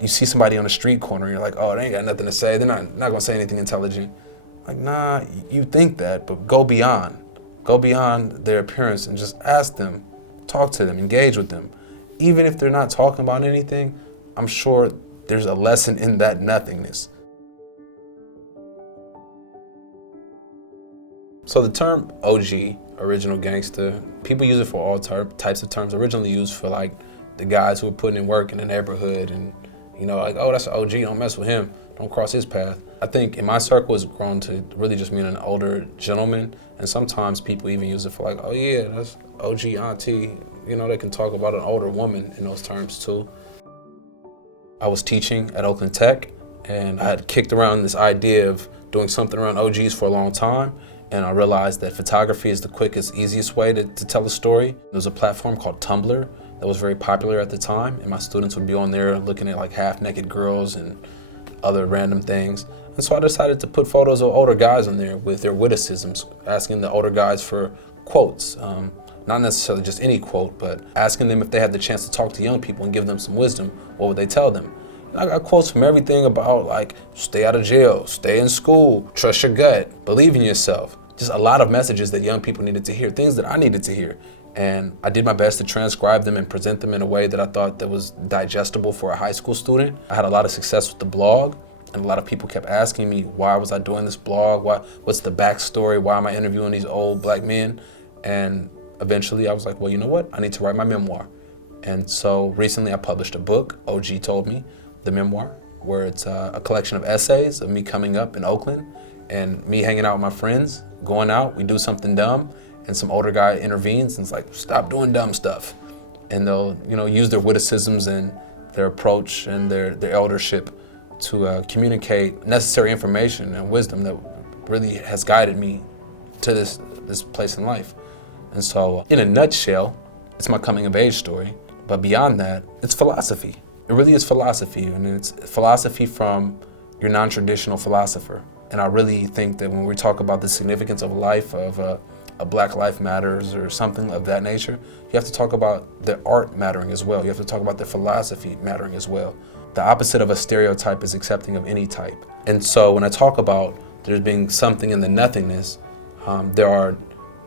you see somebody on the street corner, you're like, oh, they ain't got nothing to say. They're not gonna say anything intelligent. Like, nah, you think that, but go beyond. Go beyond their appearance and just ask them, talk to them, engage with them. Even if they're not talking about anything, I'm sure there's a lesson in that nothingness. So the term OG, original gangster, people use it for all types of terms. Originally used for like the guys who were putting in work in the neighborhood and, you know, like, oh, that's an OG, don't mess with him, don't cross his path. I think in my circle it's grown to really just mean an older gentleman, and sometimes people even use it for like, oh yeah, that's OG auntie. You know, they can talk about an older woman in those terms too. I was teaching at Oakland Tech, and I had kicked around this idea of doing something around OGs for a long time, and I realized that photography is the quickest, easiest way to tell a story. There was a platform called Tumblr that was very popular at the time, and my students would be on there looking at like half-naked girls and other random things. And so I decided to put photos of older guys on there with their witticisms, asking the older guys for quotes. Not necessarily just any quote, but asking them if they had the chance to talk to young people and give them some wisdom, what would they tell them? And I got quotes from everything about like, stay out of jail, stay in school, trust your gut, believe in yourself. Just a lot of messages that young people needed to hear, things that I needed to hear. And I did my best to transcribe them and present them in a way that I thought that was digestible for a high school student. I had a lot of success with the blog, and a lot of people kept asking me, why was I doing this blog? What's the backstory? Why am I interviewing these old black men? And eventually I was like, well, you know what? I need to write my memoir. And so recently I published a book, OG Told Me, the memoir, where it's a collection of essays of me coming up in Oakland and me hanging out with my friends, going out, we do something dumb, and some older guy intervenes and it's like, stop doing dumb stuff. And they'll, you know, use their witticisms and their approach and their eldership to communicate necessary information and wisdom that really has guided me to this place in life. And so, in a nutshell, it's my coming of age story. But beyond that, it's philosophy. It really is philosophy, and it's philosophy from your non-traditional philosopher. And I really think that when we talk about the significance of life, of a Black Life Matters or something of that nature, you have to talk about the art mattering as well. You have to talk about the philosophy mattering as well. The opposite of a stereotype is accepting of any type. And so when I talk about there being something in the nothingness, there are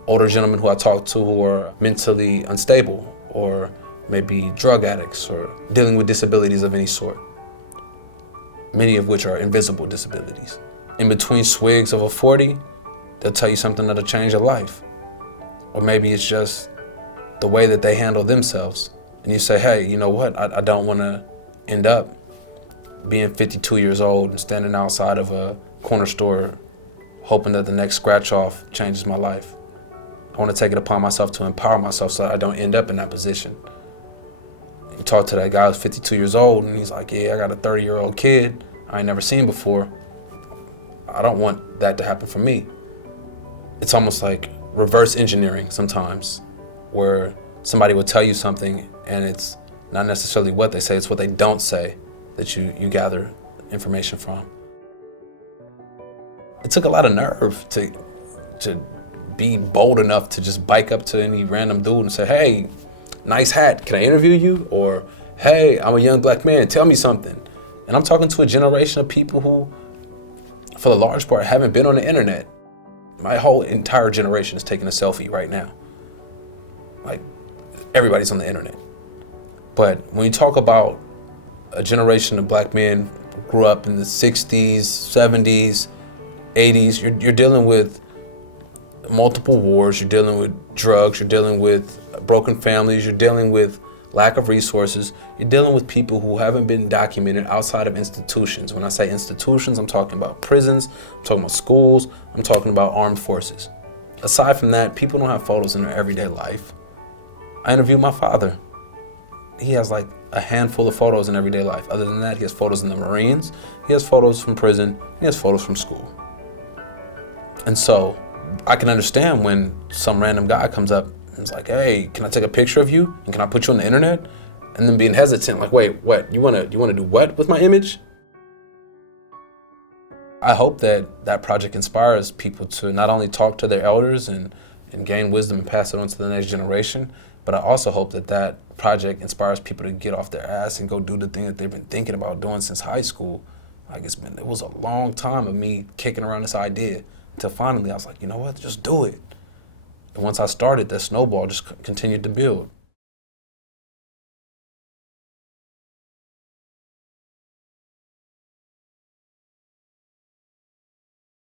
older gentlemen who I talk to who are mentally unstable or maybe drug addicts or dealing with disabilities of any sort, many of which are invisible disabilities. In between swigs of a 40, they'll tell you something that'll change your life. Or maybe it's just the way that they handle themselves. And you say, hey, you know what? I don't want to end up being 52 years old and standing outside of a corner store hoping that the next scratch off changes my life. I want to take it upon myself to empower myself so that I don't end up in that position. You talk to that guy who's 52 years old and he's like, yeah, I got a 30-year-old kid I ain't never seen before. I don't want that to happen for me. It's almost like reverse engineering sometimes, where somebody will tell you something and it's not necessarily what they say, it's what they don't say that you gather information from. It took a lot of nerve to be bold enough to just bike up to any random dude and say, hey, nice hat, can I interview you? Or, hey, I'm a young black man, tell me something. And I'm talking to a generation of people who, for the large part, haven't been on the internet. My whole entire generation is taking a selfie right now. Like, everybody's on the internet. But when you talk about a generation of black men who grew up in the 60s, 70s, 80s, you're dealing with multiple wars, you're dealing with drugs, you're dealing with broken families, you're dealing with lack of resources, you're dealing with people who haven't been documented outside of institutions. When I say institutions, I'm talking about prisons, I'm talking about schools, I'm talking about armed forces. Aside from that, people don't have photos in their everyday life. I interviewed my father. He has like a handful of photos in everyday life. Other than that, he has photos in the Marines, he has photos from prison, he has photos from school. And so I can understand when some random guy comes up and is like, hey, can I take a picture of you? And can I put you on the internet? And then being hesitant, like, wait, what? You wanna do what with my image? I hope that that project inspires people to not only talk to their elders and gain wisdom and pass it on to the next generation, but I also hope that that project inspires people to get off their ass and go do the thing that they've been thinking about doing since high school. Like it was a long time of me kicking around this idea until finally I was like, you know what, just do it. And once I started, that snowball just continued to build.